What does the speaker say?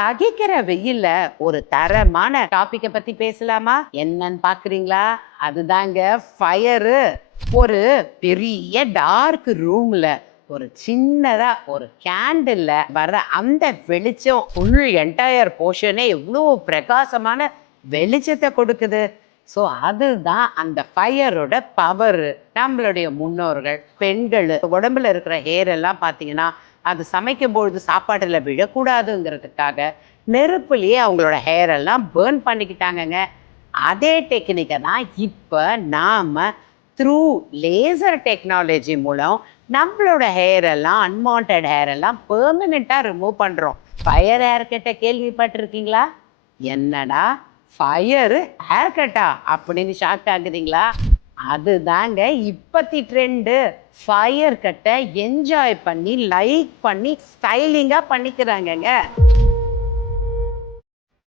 தகிக்கிற வெயில்ல ஒரு தரமான டாபிக்க பத்தி பேசலாமா? என்னன்னு பாக்குறீங்களா? அதுதாங்க ஃபயரு. ஒரு பெரிய டார்க் ரூம்ல ஒரு சின்னதா ஒரு கேண்டில்ல வர்ற அந்த வெளிச்சம் ஃபுல் என்டையர் போர்ஷனே எவ்வளோ பிரகாசமான வெளிச்சத்தை கொடுக்குது. ஸோ அதுதான் அந்த ஃபயரோட பவர். நம்மளுடைய முன்னோர்கள் பெண்கள் உடம்புல இருக்கிற ஹேர் எல்லாம் பார்த்தீங்கன்னா அது சமைக்கும் பொழுது சாப்பாடுல விழக்கூடாதுங்கிறதுக்காக நெருப்புலயே அவங்களோட ஹேர் எல்லாம் பேர்ன் பண்ணிக்கிட்டாங்கங்க. அதே டெக்னிக்கை தான் இப்போ நாம த்ரூ லேசர் டெக்னாலஜி மூலம் நம்மளோட ஹேர் எல்லாம் அன்வான்ட் ஹேர் எல்லாம் பெர்மனெண்ட்டாக ரிமூவ் பண்ணுறோம். ஃபயர் ஹேர் கட்டை கேள்விப்பட்டிருக்கீங்களா? என்னடா ஃபயரு ஹேர் கட்டா அப்படின்னு ஷாக் ஆகுதுங்களா? அதுதாங்க இப்பத்தி ட்ரெண்டு. ஃபயர் கட்டை என்ஜாய் பண்ணி லைக் பண்ணி ஸ்டைலிங்காக பண்ணிக்கிறாங்கங்க.